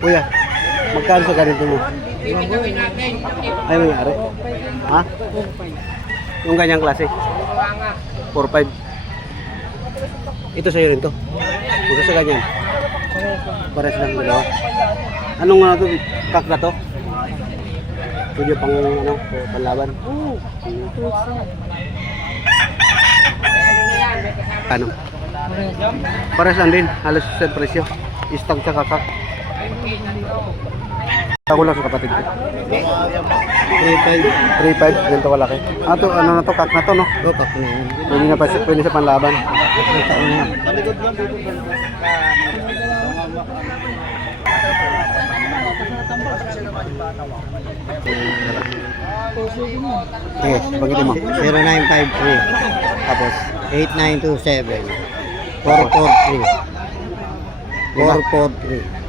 Kuya, magkano sa ganito mo? Ay, may-ari. Ha? Yung ganyang klase? 4-5. Ito sa'yo rin to. Ito sa ganyan. Pares lang dalawa. Anong ano to? Kak na to? Pwede pang ano, panlaban. Ano? Pares lang din. Halos sa presyo. Istag sa kakak. Ako lang sa kapatid ko. 3.5. Ganito kalaki. Ah, to, ano na to? Kak na to, no? Oo, kak na yan. Pwede na pa, pwede sa panlaban. Sige, bagitin mo. 0953. Tapos, 8927. 443. 443.